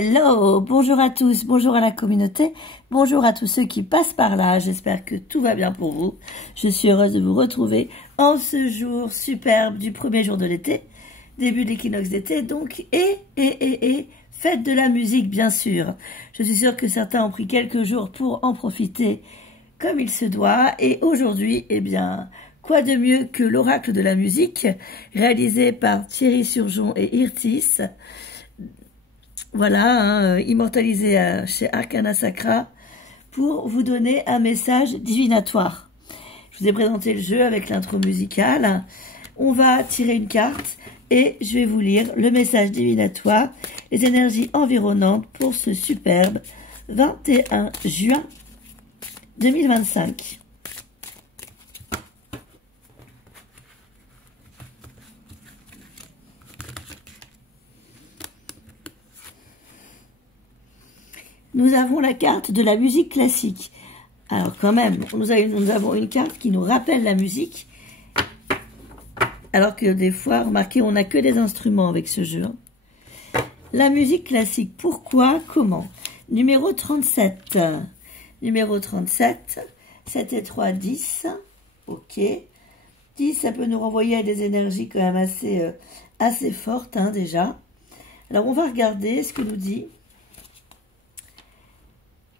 Hello, bonjour à tous, bonjour à la communauté, bonjour à tous ceux qui passent par là, j'espère que tout va bien pour vous. Je suis heureuse de vous retrouver en ce jour superbe du premier jour de l'été, début de l'équinoxe d'été, donc, et fête de la musique bien sûr. Je suis sûre que certains ont pris quelques jours pour en profiter comme il se doit, et aujourd'hui, eh bien, quoi de mieux que l'oracle de la musique, réalisé par Thierry Surgeon et Irtis, voilà, immortalisé chez Arcana Sacra, pour vous donner un message divinatoire. Je vous ai présenté le jeu avec l'intro musicale. On va tirer une carte et je vais vous lire le message divinatoire, les énergies environnantes pour ce superbe 21 juin 2025. Nous avons la carte de la musique classique. Alors quand même, nous avons une carte qui nous rappelle la musique. Alors que des fois, remarquez, on n'a que des instruments avec ce jeu. La musique classique, pourquoi, comment? Numéro 37. Numéro 37, 7 et 3, 10. Ok. 10, ça peut nous renvoyer à des énergies quand même assez fortes déjà. Alors on va regarder ce que nous dit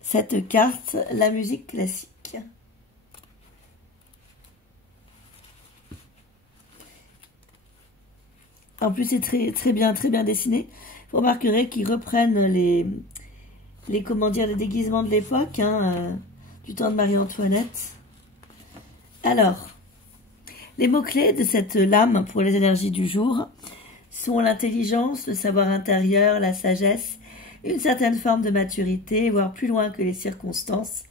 cette carte, la musique classique. En plus, c'est très bien dessiné. Vous remarquerez qu'ils reprennent les déguisements de l'époque, du temps de Marie-Antoinette. Alors, les mots-clés de cette lame pour les énergies du jour sont l'intelligence, le savoir intérieur, la sagesse, une certaine forme de maturité, voir plus loin que les circonstances,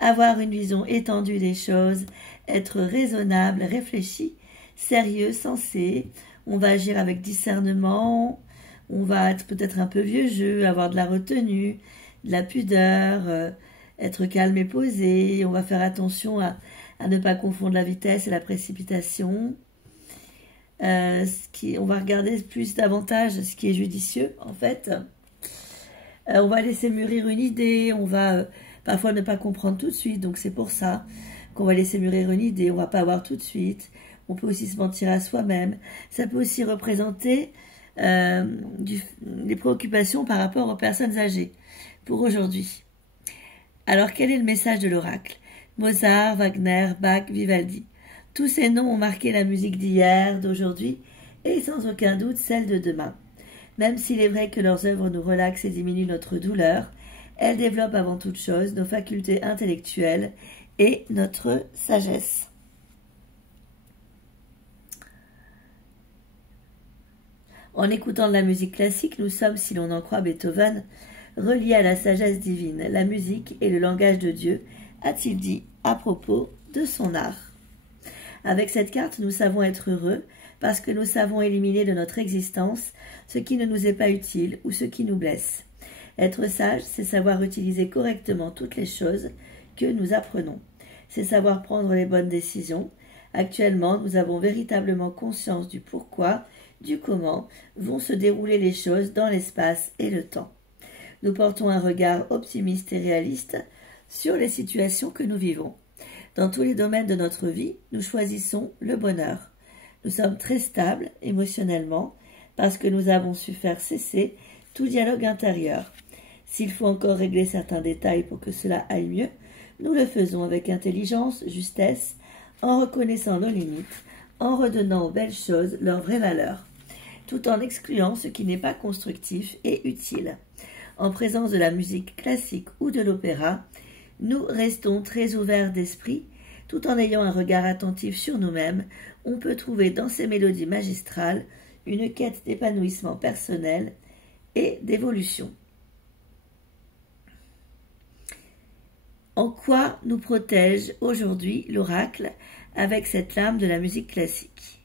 avoir une vision étendue des choses, être raisonnable, réfléchi, sérieux, sensé. On va agir avec discernement, on va être peut-être un peu vieux jeu, avoir de la retenue, de la pudeur, être calme et posé. On va faire attention à ne pas confondre la vitesse et la précipitation. On va regarder davantage ce qui est judicieux en fait. On va laisser mûrir une idée, on va parfois ne pas comprendre tout de suite, donc c'est pour ça qu'on va laisser mûrir une idée, on va pas voir tout de suite. On peut aussi se mentir à soi-même. Ça peut aussi représenter les préoccupations par rapport aux personnes âgées pour aujourd'hui. Alors quel est le message de l'oracle? Mozart, Wagner, Bach, Vivaldi. Tous ces noms ont marqué la musique d'hier, d'aujourd'hui et sans aucun doute celle de demain. Même s'il est vrai que leurs œuvres nous relaxent et diminuent notre douleur, elles développent avant toute chose nos facultés intellectuelles et notre sagesse. En écoutant de la musique classique, nous sommes, si l'on en croit Beethoven, reliés à la sagesse divine. La musique est le langage de Dieu, a-t-il dit à propos de son art. Avec cette carte, nous savons être heureux, parce que nous savons éliminer de notre existence ce qui ne nous est pas utile ou ce qui nous blesse. Être sage, c'est savoir utiliser correctement toutes les choses que nous apprenons. C'est savoir prendre les bonnes décisions. Actuellement, nous avons véritablement conscience du pourquoi, du comment vont se dérouler les choses dans l'espace et le temps. Nous portons un regard optimiste et réaliste sur les situations que nous vivons. Dans tous les domaines de notre vie, nous choisissons le bonheur. Nous sommes très stables émotionnellement parce que nous avons su faire cesser tout dialogue intérieur. S'il faut encore régler certains détails pour que cela aille mieux, nous le faisons avec intelligence, justesse, en reconnaissant nos limites, en redonnant aux belles choses leur vraie valeur, tout en excluant ce qui n'est pas constructif et utile. En présence de la musique classique ou de l'opéra, nous restons très ouverts d'esprit, tout en ayant un regard attentif sur nous-mêmes. On peut trouver dans ces mélodies magistrales une quête d'épanouissement personnel et d'évolution. En quoi nous protège aujourd'hui l'oracle avec cette lame de la musique classique?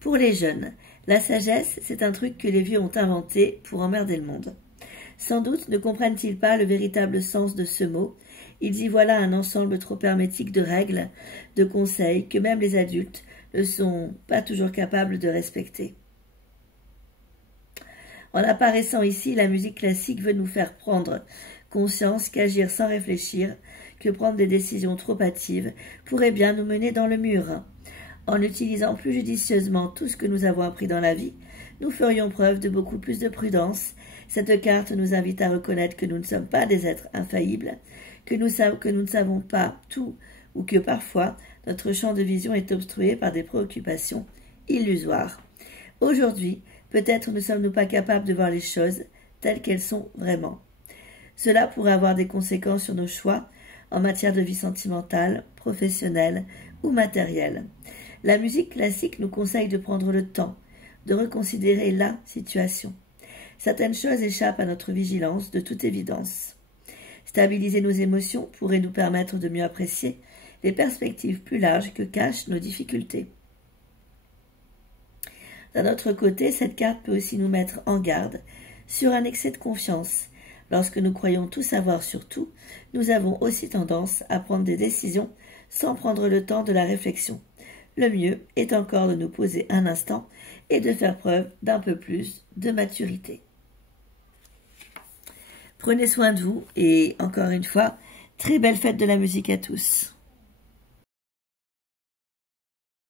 Pour les jeunes, la sagesse, c'est un truc que les vieux ont inventé pour emmerder le monde. Sans doute ne comprennent-ils pas le véritable sens de ce mot. Ils y voient là un ensemble trop hermétique de règles, de conseils que même les adultes ne sont pas toujours capables de respecter. En apparaissant ici, la musique classique veut nous faire prendre conscience qu'agir sans réfléchir, que prendre des décisions trop hâtives, pourrait bien nous mener dans le mur. En utilisant plus judicieusement tout ce que nous avons appris dans la vie, nous ferions preuve de beaucoup plus de prudence. Cette carte nous invite à reconnaître que nous ne sommes pas des êtres infaillibles, que nous ne savons pas tout, ou que parfois notre champ de vision est obstrué par des préoccupations illusoires. Aujourd'hui, peut-être ne sommes-nous pas capables de voir les choses telles qu'elles sont vraiment. Cela pourrait avoir des conséquences sur nos choix en matière de vie sentimentale, professionnelle ou matérielle. La musique classique nous conseille de prendre le temps, de reconsidérer la situation. Certaines choses échappent à notre vigilance de toute évidence. Stabiliser nos émotions pourrait nous permettre de mieux apprécier les perspectives plus larges que cachent nos difficultés. D'un autre côté, cette carte peut aussi nous mettre en garde sur un excès de confiance. Lorsque nous croyons tout savoir sur tout, nous avons aussi tendance à prendre des décisions sans prendre le temps de la réflexion. Le mieux est encore de nous poser un instant et de faire preuve d'un peu plus de maturité. Prenez soin de vous et encore une fois, très belle fête de la musique à tous.